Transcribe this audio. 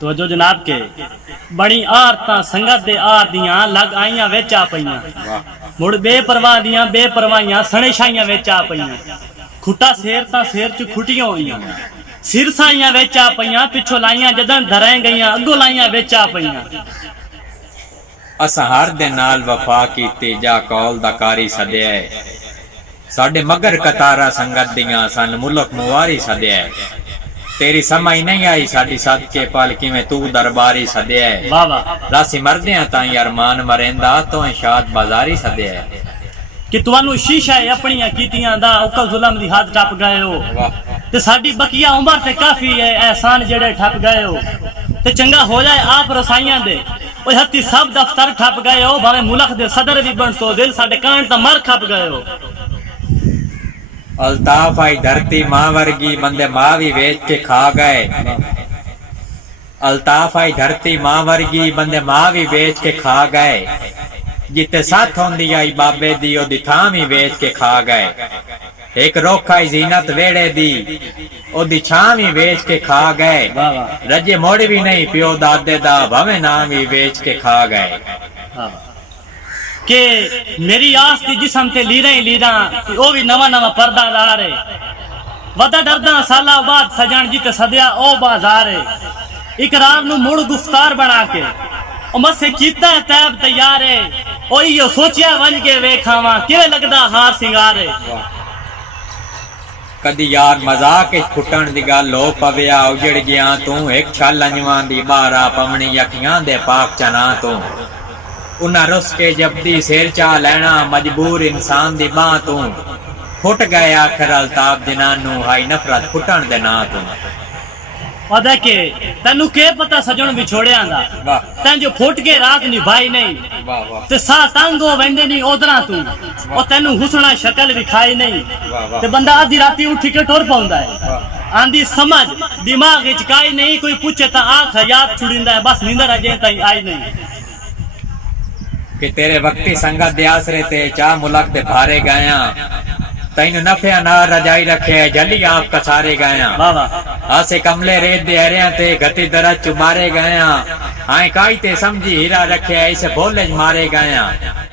तो जो जनाब के बड़ी आरतां संगत दे आर दियां लग आईयां विच आ पईयां मुड़ बेपरवाह दियां बेपरवाहियां सने छाइयां विच आ पईयां खुटा सेर तां सेर च खुटियां होईयां सिर साइयां विच आ पईयां पिछो लाइयां जदन धरें गईयां अगो लाइयां विच आ पईयां असां हर दे नाल वफा कीती जा कौल दा कारी सदिया साडे मगर कतारा संगत दियां सन मुल्क मुवारी सदिया तेरी समझ नहीं आई साडी सदके पल किवें तू दरबारी सदिया वाह वाह रासी मरदियां ताई अरमान मरेंदा तो शाद बाजारी सदिया कि तुहानू शीशा है अपनियां कीतियां दा उकल जुल्म दी हद टप गए हो ते साडी बकिया उम्र ते काफी है एहसान जेड़े ठप गए हो ते चंगा हो जाए आप रसाइयां दे ओए हत्ती सब दफ्तर ठप गए हो भावे मुल्क दे सदर भी बन सो दिल साडे कान ता मर खप गए हो अल्ताफ आई धरती मां वर्गी बंदे मां भी वेच के खा गए अल्ताफ आई धरती मां वर्गी बंदे मां भी बेच के खा गए जिते साथ होंदी आई बाबे दी ओदी थां भी बेच के खा गए एक रोखा जीनत वेड़े दी ओदी छां भी बेच के खा गए रजे मोड़ भी नहीं पियो दादे दा भवे नाम भी बेच के खा गए के मेरी आस दी जिसम ते लीरा ही लीरा ओ भी नवा नवा पर्दा लारे वदा डरदा साला बाद सजन जी ते सदया ओ बाजार इकरार नु मुड़ गुफ्तार बना के ओ मसे कीता तैब तैयार है ओ यो सोचिया वन के वेखावा किवे लगदा हार सिंगार है कदी यार मजाक फुटन दी गल हो पविया उजड़ गया तू एक छल अंजवां दी बारा पवनी यकियां दे पाक चना तू उन्ना रुस के जबदी सिर चा लेना मजबूर इंसान दी बां तू फुट गए आखिर अल्ताफ जिनानू हाई नफरत फुटन दे ना तू अदा के तेनू के पता सजन विछोड़िया दा तैं जो फुट के रात निभाई नहीं ते सा तंग हो वेंदे नहीं ओदरा तू ओ तेनू हुसना शक्ल विखाई नहीं ते बंदा आधी राती उठ के टुर पाउंदा है आंदी समझ दिमाग विच काई नहीं कोई पूछे ता आंख याद छुड़िंदा है बस नींदर अजे ताई आई नहीं कि तेरे वक्ती संगत दे आसरे ते चा मुलक दे भारे गया तैनू नफिया ना रजाई रखे जल्दी आप कसारे गया आसे कमले रेत दे हरिया ते गति दरज चुमारे गया आए काई ते समझी हीरा रखे ऐसे भोले मारे गया